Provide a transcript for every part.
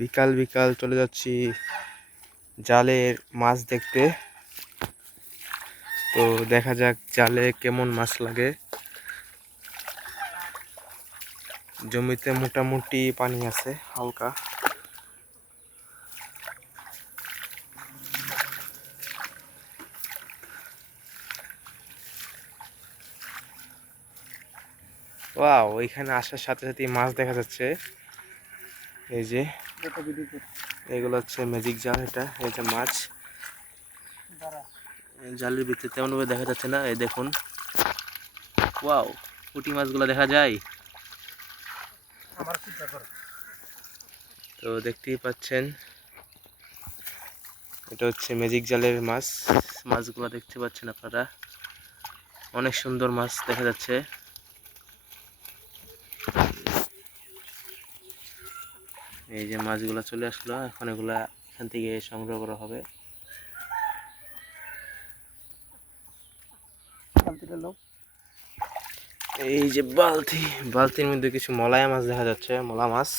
বিকাল বিকাল চলে যাচ্ছি জালের মাছ দেখতে। তো দেখা যাক জালে কেমন মাছ লাগে। জমিতে মোটামুটি পানি আছে হালকা। ওয়াও, ওইখানে আসার সাথে সাথে মাছ দেখা যাচ্ছে। এই যে এগুলো হচ্ছে ম্যাজিক জাল। এটা এই যে মাছ জালের ভিতরে তেমন ভাবে দেখা যাচ্ছে না। এই দেখুন, ওয়াও, পুঁটি মাছগুলো দেখা যায়। তো দেখতেই পাচ্ছেন, এটা হচ্ছে ম্যাজিক জালের মাছ। মাছগুলো দেখতে পাচ্ছেন আপনারা, অনেক সুন্দর মাছ দেখা যাচ্ছে। এই যে মাছগুলো চলে আসলো, এখন এগুলা এখান থেকে সংগ্রহ করা হবে। এই যে বালতির মধ্যে কিছু মলায়া মাছ দেখা যাচ্ছে, মলা মাছ।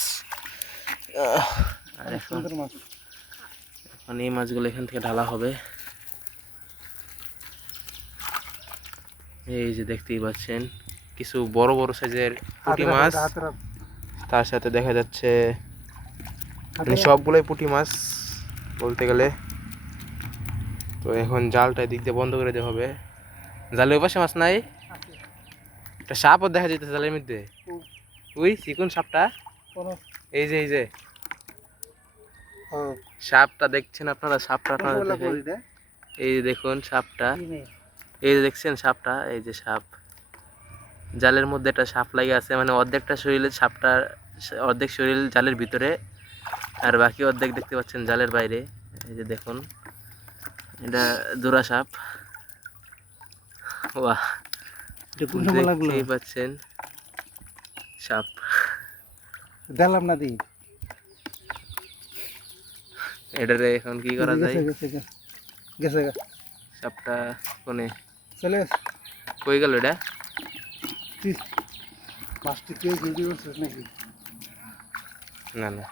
আর এখন এই মাছগুলো এখান থেকে ঢালা হবে। এই যে দেখতেই পাচ্ছেন কিছু বড় বড় সাইজের পুঁটি মাছ, তার সাথে দেখা যাচ্ছে সবগুলোই পুঁটি মাছ বলতে গেলে। তো এখন জালটা দিক দিয়ে বন্ধ করে দেওয়া হবে। জালের পাশে মাছ নাই, একটা সাপও দেখা যেতেছে জালের মধ্যে। ওই চিকন সাপটা, এই যে সাপটা দেখছেন আপনারা, সাপটা এই যে দেখুন সাপটা, এই যে দেখছেন সাপটা, এই যে সাপ জালের মধ্যে একটা সাপ লাগে আছে, মানে অর্ধেকটা শরীরে সাপটা, অর্ধেক শরীর জালের ভিতরে আর বাকি অর্ধেক দেখতে পাচ্ছেন জালের বাইরে। এই যে দেখুন, এটা জোড়া সাপ। বাহ, দেখতেই পাচ্ছেন সাপ। দিলাম না দি এটারে এখন কি করা যায়? গেছে সাপটা কোনে চলে কই গেল? এটা মাছটি কে ভিডিও করছিস নাকি? না না,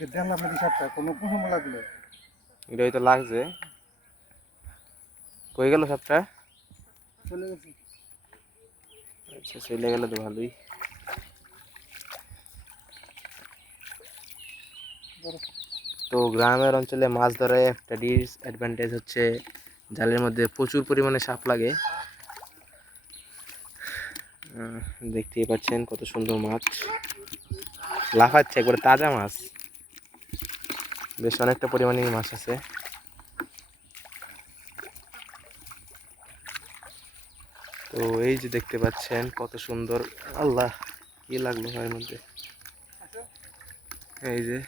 দেখলাম নাকি সাপটা কোনো কোনো লাগলো? এটা হয়তো লাগছে। কই গেল সাপটা? চলে গেছে। আচ্ছা, চলে গেলে তো ভালোই। তো গ্রামের অঞ্চলে মাছ ধরার একটা ডিসঅ্যাডভান্টেজ হচ্ছে জালের মধ্যে প্রচুর পরিমাণে সাপ লাগে। দেখতেই পাচ্ছেন কত সুন্দর মাছ লাফাচ্ছে, একবারে তাজা মাছ। বেশ অনেকটা পরিমাণে মাছ আছে। তো এই যে দেখতে পাচ্ছেন কত সুন্দর। আল্লাহ, কি লাগলো এর মধ্যে? এই যে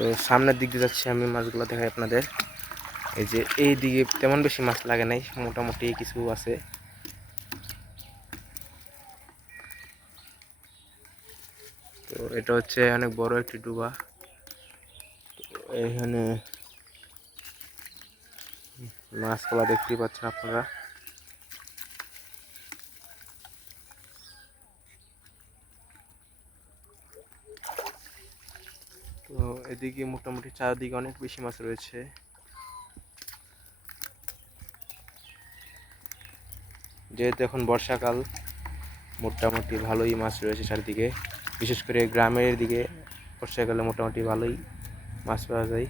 তো সামনের দিক দিয়ে যাচ্ছি আমি, মাছগুলো দেখাই আপনাদের। এই যে এই দিকে তেমন বেশি মাছ লাগে নাই, মোটামুটি কিছু আছে। তো এটা হচ্ছে অনেক বড় একটি ডুবা। এখানে মাছগুলা দেখতেই পাচ্ছেন আপনারা। তো এদিকে মোটামুটি চারদিকে অনেক বেশি মাছ রয়েছে। যেহেতু এখন বর্ষাকাল, মোটামুটি ভালোই মাছ রয়েছে চারিদিকে। বিশেষ করে গ্রামের দিকে বর্ষাকালে মোটামুটি ভালোই মাছ পাওয়া যায়।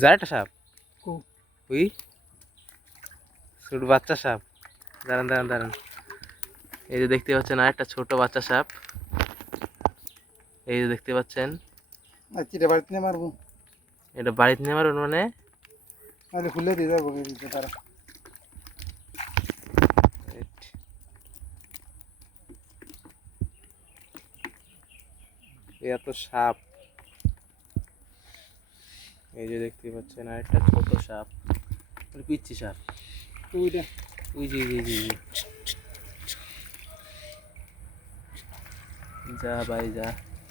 যার একটা সাপ, ওই ছোট বাচ্চা সাপ। দাঁড়ান দাঁড়ান দাঁড়ান, এই যে দেখতে পাচ্ছেন আর একটা ছোট বাচ্চা সাপ। এই যে দেখতে পাচ্ছেন, এটা বাড়িতে নিয়ে মারবো। এটা বাড়িতে নিয়ে মারুন মানে? খুলে দিয়ে যাবো তারা। এত সাপ, এই যে দেখতে পাচ্ছেন আরেকটা ছোট সাপ, মানে পিচ্ছি সাপ। ওইটা ওই যে এই যে যা ভাই যা,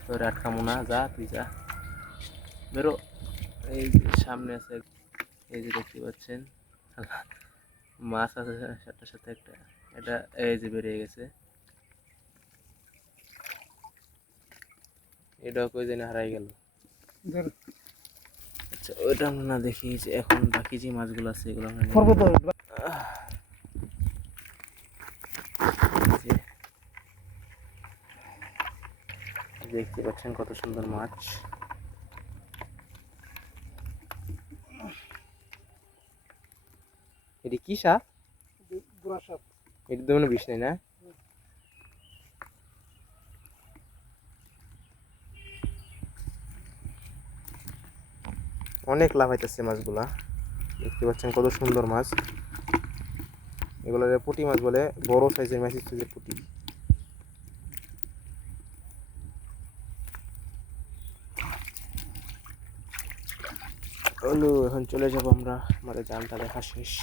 তোর আটকামো না, যা তুই যা, বেরো। এই যে সামনে আছে, এই যে দেখতে পাচ্ছেন মাছ আছে সাথে সাথে একটা, এটা এই যে বেরিয়ে গেছে, এটাও কই জানি হারাই গেল। ধর আচ্ছা ওইটা আমরা না দেখি, যে এখন বাকি যে মাছগুলো আছে এগুলো আমরা নিয়ে পর্বত নেব। এই যে দেখতে পাচ্ছেন কত সুন্দর মাছ। এটি কি সাপ? বুড়া সাপ। এটি তো মানে বিষ নেই না? অনেক লাফাইতেছে মাছগুলা, দেখতে পাচ্ছেন কত সুন্দর মাছ। এগুলো পুঁটি মাছ বলে, বড় সাইজের ম্যাসিজ সাইজের পুঁটি। হলো এখন চলে যাব আমরা, আমাদের জালটা দেখা শেষ।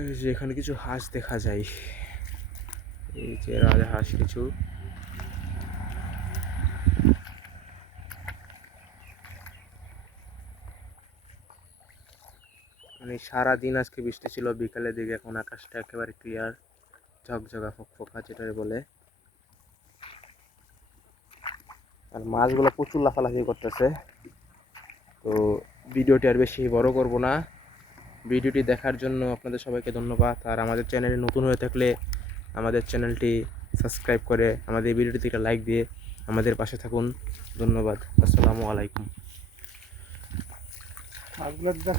এই যে এখানে কিছু হাঁস দেখা যায়, এই যে রাজহাঁস কিছু। মানে সারাদিন আজকে বৃষ্টি ছিল, বিকালের দিকে এখন আকাশটা একেবারে ক্লিয়ার, ঝকঝকা ফকফকা যেটা বলে। আর মাছগুলো প্রচুর লাফালাফি করতেছে। তো ভিডিওটি আর বেশি বড় করব না, ভিডিওটি দেখার জন্য আপনাদের সবাইকে ধন্যবাদ। আর আমাদের চ্যানেলে নতুন হয়ে থাকলে আমাদের চ্যানেলটি সাবস্ক্রাইব করে আমাদের ভিডিওটিতে একটা লাইক দিয়ে আমাদের পাশে থাকুন। ধন্যবাদ। আসসালামু আলাইকুম। মাছগুলো দেখা